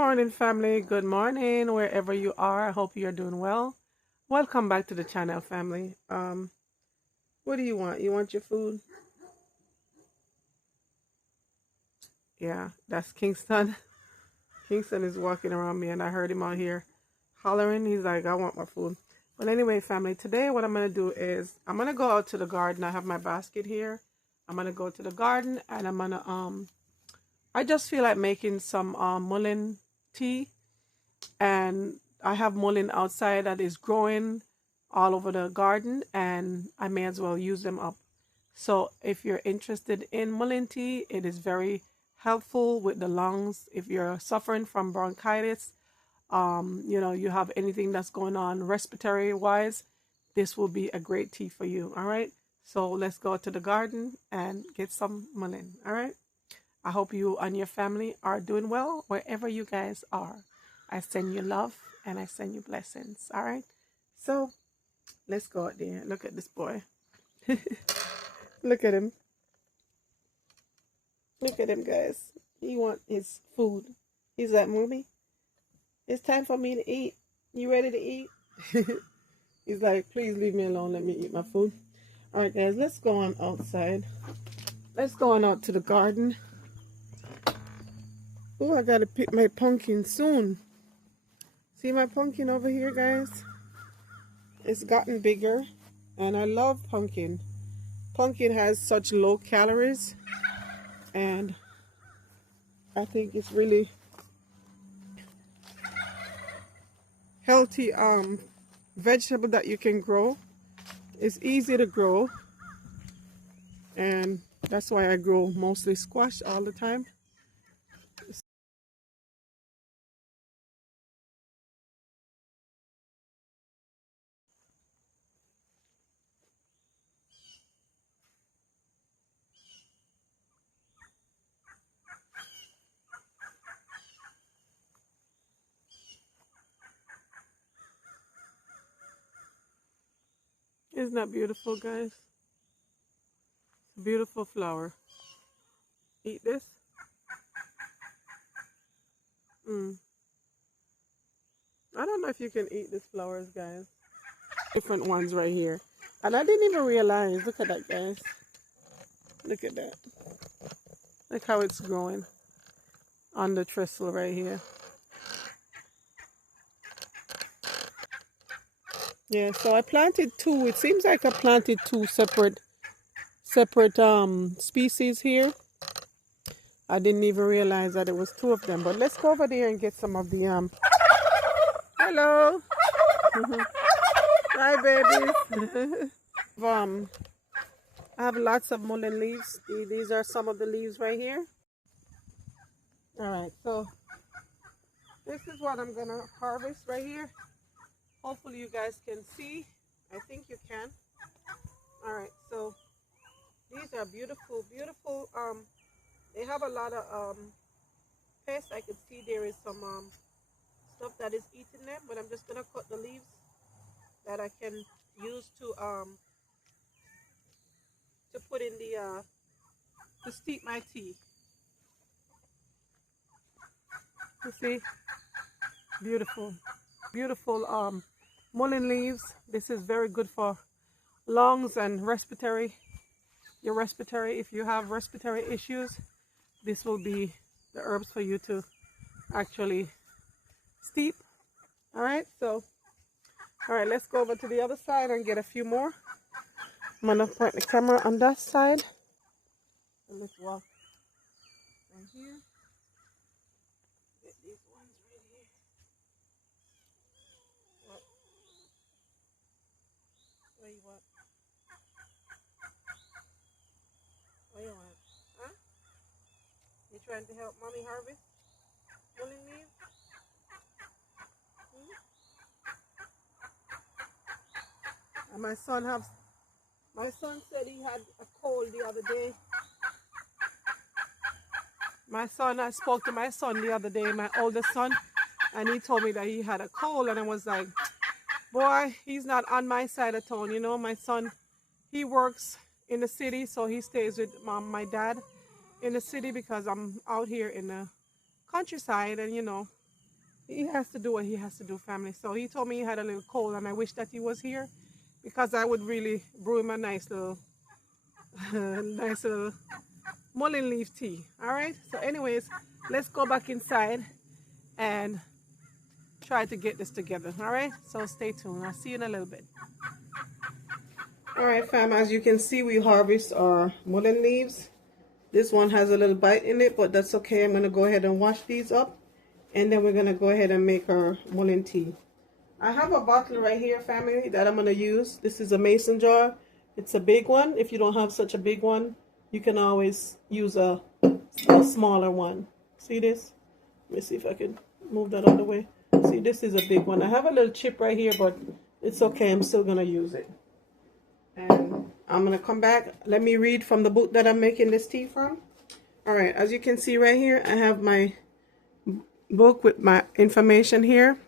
morning, family. Good morning, wherever you are. I hope you're doing well. Welcome back to the channel, family. What do you want? You want your food? Yeah, that's Kingston. Kingston is walking around me, and I heard him out here hollering. He's like, I want my food. But anyway, family, today what I'm going to do is I'm going to go out to the garden. I have my basket here. I'm going to go to the garden, and I'm going to, I just feel like making some mullein tea. And I have mullein outside that is growing all over the garden, and I may as well use them up. So if you're interested in mullein tea, it is very helpful with the lungs. If you're suffering from bronchitis, you have anything that's going on respiratory wise, this will be a great tea for you. All right. So let's go to the garden and get some mullein. All right. I hope you and your family are doing well wherever you guys are. I send you love and I send you blessings. All right. So let's go out there. Look at this boy. Look at him. Look at him, guys. He wants his food. He's like, Mommy, it's time for me to eat. You ready to eat? He's like, please leave me alone. Let me eat my food. All right, guys, let's go on outside. Let's go on out to the garden. Oh, I got to pick my pumpkin soon. See my pumpkin over here, guys? It's gotten bigger, and I love pumpkin. Pumpkin has such low calories, and I think it's really healthy vegetable that you can grow. It's easy to grow, and that's why I grow mostly squash all the time. Isn't that beautiful, guys? It's a beautiful flower. Eat this. I don't know if you can eat these flowers, guys. Different ones right here. And I didn't even realize. Look at that, guys. Look at that. Look how it's growing on the trestle right here. Yeah, so I planted two. It seems like I planted two separate species here. I didn't even realize that it was two of them. But let's go over there and get some of the hello. Hi, babies. I have lots of mullein leaves. These are some of the leaves right here. All right, so this is what I'm gonna harvest right here. Hopefully you guys can see. I think you can. All right, so these are beautiful, beautiful. They have a lot of pests. I can see there is some stuff that is eating them, but I'm just gonna cut the leaves that I can use to put in the to steep my tea. You see, beautiful, beautiful mullein leaves. This is very good for lungs and respiratory. Your respiratory, if you have respiratory issues, this will be the herbs for you to actually steep. All right, so all right, let's go over to the other side and get a few more. I'm gonna point the camera on that side, and let's walk right here. Get these ones right here. What? What you want? What you want? Huh? You trying to help mommy harvest mullein leaves? And my son said he had a cold the other day. I spoke to my son the other day, my oldest son, and he told me that he had a cold, and I was like, boy, he's not on my side of town. You know, my son, he works in the city, so he stays with my dad in the city because I'm out here in the countryside, and you know, he has to do what he has to do, family. So he told me he had a little cold, and I wish that he was here because I would really brew him a nice little, nice little mullein leaf tea. All right. So, anyways, let's go back inside and try to get this together. All right. So stay tuned. I'll see you in a little bit. All right, fam. As you can see, we harvest our mullein leaves. This one has a little bite in it, but that's okay. I'm gonna go ahead and wash these up, and then we're gonna go ahead and make our mullein tea. I have a bottle right here, family, that I'm gonna use. This is a mason jar. It's a big one. If you don't have such a big one, you can always use a smaller one. See this? Let me see if I can move that out of the way. See, this is a big one. I have a little chip right here, but it's okay. I'm still gonna use it. And I'm gonna come back. Let me read from the book that I'm making this tea from. All right, as you can see right here, I have my book with my information here,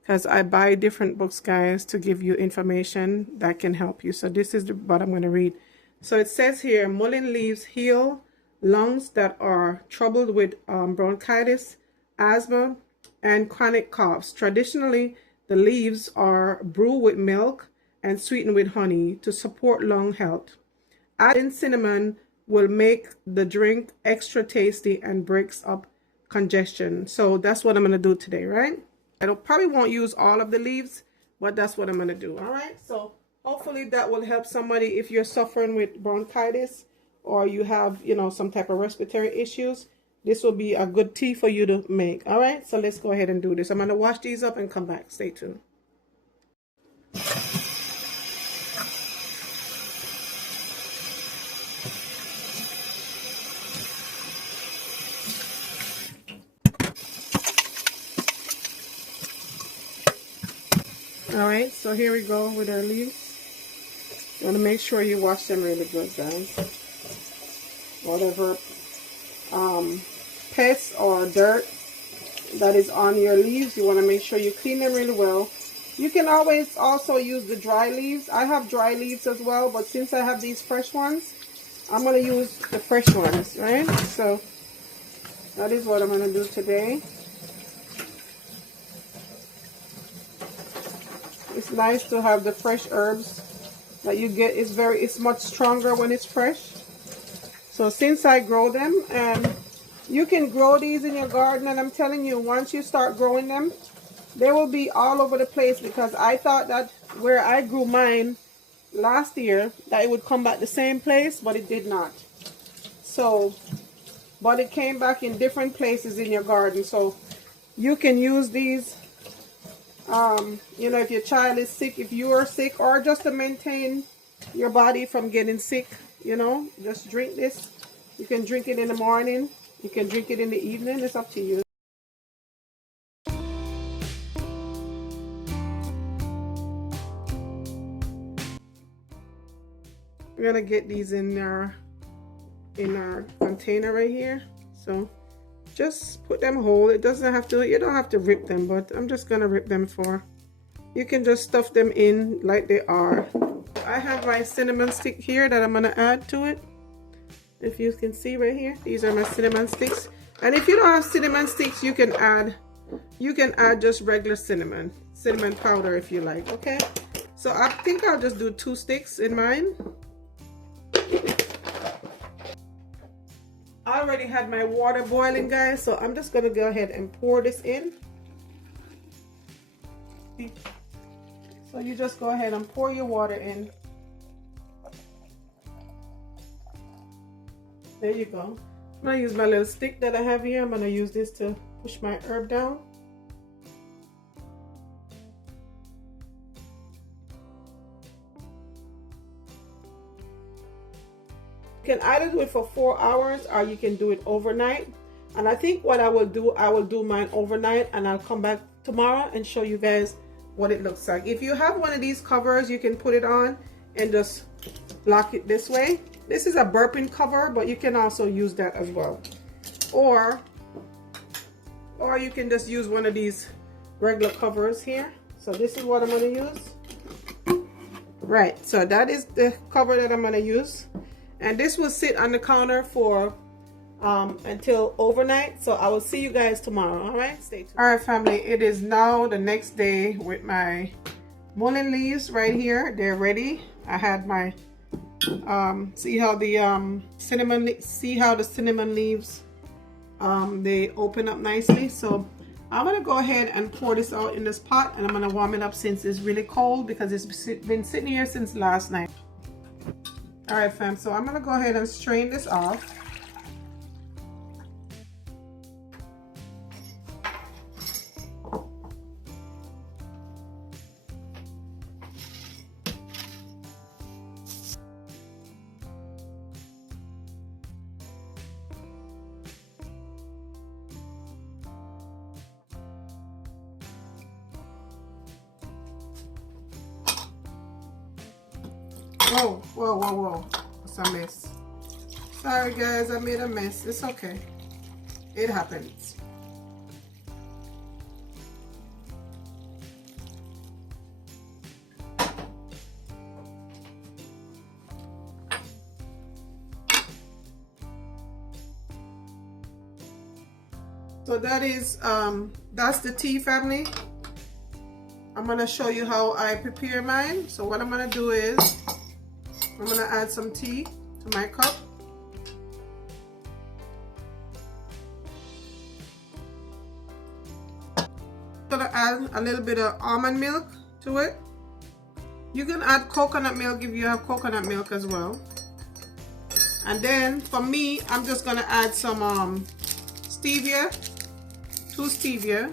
because I buy different books, guys, to give you information that can help you. So this is what I'm going to read. So it says here, mullein leaves heal lungs that are troubled with bronchitis, asthma, and chronic coughs. Traditionally, the leaves are brewed with milk and sweetened with honey to support lung health. Adding cinnamon will make the drink extra tasty and breaks up congestion. So that's what I'm going to do today, right? I probably won't use all of the leaves, but that's what I'm going to do. All right. So hopefully that will help somebody if you're suffering with bronchitis or you have, you know, some type of respiratory issues. This will be a good tea for you to make. All right. So let's go ahead and do this. I'm going to wash these up and come back. Stay tuned. All right, so here we go with our leaves. You want to make sure you wash them really good, guys. Whatever pests or dirt that is on your leaves, you want to make sure you clean them really well. You can always also use the dry leaves. I have dry leaves as well, but since I have these fresh ones, I'm going to use the fresh ones, right? So that is what I'm going to do today. It's nice to have the fresh herbs that you get. It's much stronger when it's fresh. So since I grow them, and you can grow these in your garden, and I'm telling you, once you start growing them, they will be all over the place, because I thought that where I grew mine last year, that it would come back the same place, but it did not. So, but it came back in different places in your garden. So you can use these. You know, if your child is sick, if you are sick, or just to maintain your body from getting sick, you know, just drink this. You can drink it in the morning. You can drink it in the evening. It's up to you. We're going to get these in our container right here. So just put them whole. It doesn't have to, you don't have to rip them, but I'm just gonna rip them for you. Can just stuff them in like they are. I have my cinnamon stick here that I'm gonna add to it. If you can see right here, these are my cinnamon sticks. And if you don't have cinnamon sticks, you can add just regular cinnamon powder if you like. Okay, so I think I'll just do 2 sticks in mine. I already had my water boiling, guys, so I'm just gonna go ahead and pour this in. So you just go ahead and pour your water in. There you go. I'm gonna use my little stick that I have here. I'm gonna use this to push my herb down. You can either do it for 4 hours or you can do it overnight. And I think what I will do mine overnight, and I'll come back tomorrow and show you guys what it looks like. If you have one of these covers, you can put it on and just lock it this way. This is a burping cover, but you can also use that as well. Or you can just use one of these regular covers here. So this is what I'm going to use. Right, so that is the cover that I'm going to use. And this will sit on the counter for until overnight. So I will see you guys tomorrow. All right, stay tuned. All right, family, it is now the next day with my mullein leaves right here. They're ready. I had my see how the cinnamon leaves they open up nicely. So I'm gonna go ahead and pour this out in this pot, and I'm gonna warm it up since it's really cold because it's been sitting here since last night. All right, fam, so I'm gonna go ahead and strain this off. Whoa, whoa, whoa, whoa. It's a mess. Sorry guys, I made a mess. It's okay. It happens. So that is that's the tea, family. I'm gonna show you how I prepare mine. So what I'm gonna do is I'm gonna add some tea to my cup. I'm gonna add a little bit of almond milk to it. You can add coconut milk if you have coconut milk as well. And then for me, I'm just gonna add some stevia, 2 stevia.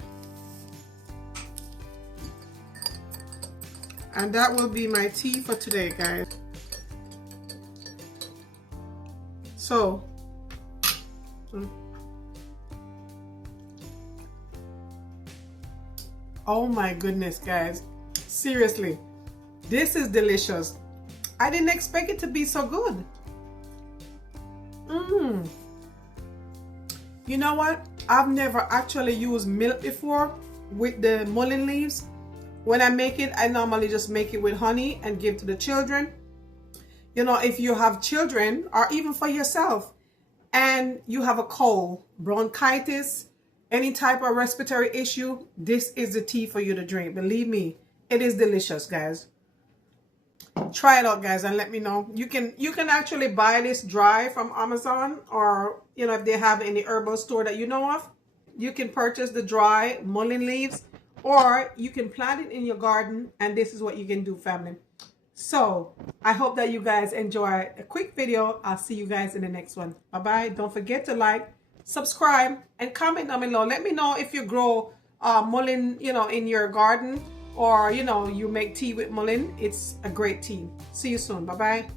And that will be my tea for today, guys. So, oh my goodness, guys. Seriously, this is delicious. I didn't expect it to be so good. You know what? I've never actually used milk before with the mullein leaves. When I make it, I normally just make it with honey and give to the children. You know, if you have children or even for yourself and you have a cold, bronchitis, any type of respiratory issue, this is the tea for you to drink. Believe me, it is delicious, guys. Try it out, guys, and let me know. You can actually buy this dry from Amazon, or you know, if they have any herbal store that you know of, you can purchase the dry mullein leaves, or you can plant it in your garden, and this is what you can do, family. So I hope that you guys enjoy a quick video. I'll see you guys in the next one. Bye bye. Don't forget to like, subscribe, and comment down below. Let me know if you grow mullein, you know, in your garden, or you know, you make tea with mullein. It's a great tea. See you soon. Bye bye.